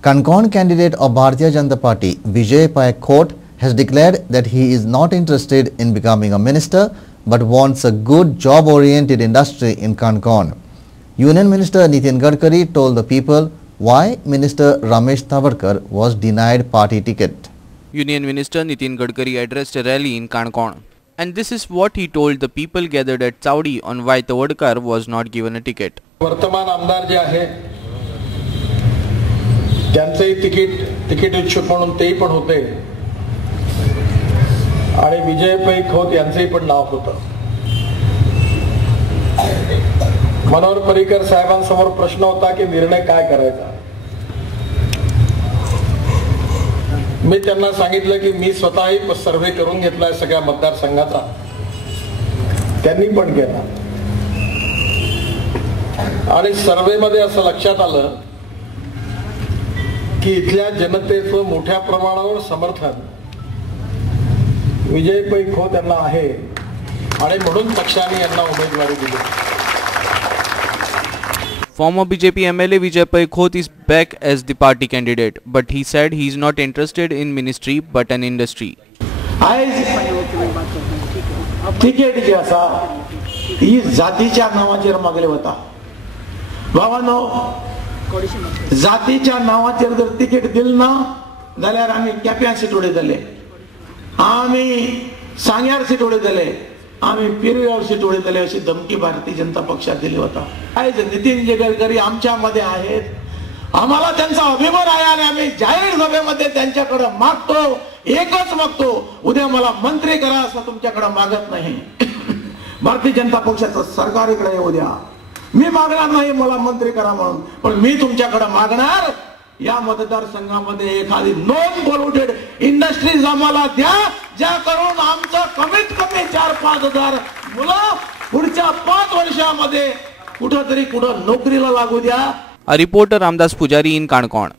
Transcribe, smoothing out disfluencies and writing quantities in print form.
Kankon candidate of Bharatiya Janata Party, Vijay Pai Khot, has declared that he is not interested in becoming a minister but wants a good job-oriented industry in Kankon. Union Minister Nitin Gadkari told the people why Minister Ramesh Thavarkar was denied party ticket. Union Minister Nitin Gadkari addressed a rally in Kankon, and this is what he told the people gathered at Saudi on why Thavarkar was not given a ticket. वर्तमान आमदार जे आहे त्यांचे ticket इच्छुक म्हणून तेही पण होते आणि विजय पै खोत यांचेही पण नाव होतं. मनोहर पर्रिकर साहेबांसमोर प्रश्न होता की निर्णय काय करायचा. मी त्यांना सांगितलं की मी स्वतःही सर्वे करून घेतलाय सगळ्या मतदारसंघाचा. त्यांनी पण केला आणि सर्वे मध्ये असं लक्षात आलं की इथल्या जनतेचं मोठ्या प्रमाणावर समर्थन विजय पै खोत यांना आहे आणि म्हणून पक्षाने यांना उमेदवारी दिली. Former BJP MLA Vijay Pai Khot is back as the party candidate, but he said he is not interested in ministry but an industry. Ticket जे असा ही जातीच्या नावाचेर मागले होता. बाबांनो, जातीच्या नावाचेर जर तिकीट दिल ना जाल्यार आम्ही केप्यां सीट उडयतले, आम्ही सांग्यार सीट उडयतले, आम्ही पिरव्यार सीट उडयतले अशी धमकी भारतीय जनता पक्षात दिली होता. आज नितीन गडकरी आमच्यामध्ये आहेत, आम्हाला त्यांचा अभिमान आहे आणि आम्ही जाहीर सभेमध्ये त्यांच्याकडे मागतो, एकच मागतो, उद्या मला मंत्री करा असं तुमच्याकडे मागत नाही. भारतीय जनता पक्षाचं सरकार इकडे येऊ द्या, मी मागणार नाही मला मंत्री करा म्हणून, पण मी तुमच्याकडे मागणार या मतदारसंघामध्ये एखादी नॉन पोल्युटेड इंडस्ट्रीज आम्हाला द्या, ज्या करून आमचं कमीत कमी 4-5 हजार मुलं पुढच्या 5 वर्षामध्ये कुठं नोकरीला लागू द्या. A reporter Ramdas Pujari in Kankon.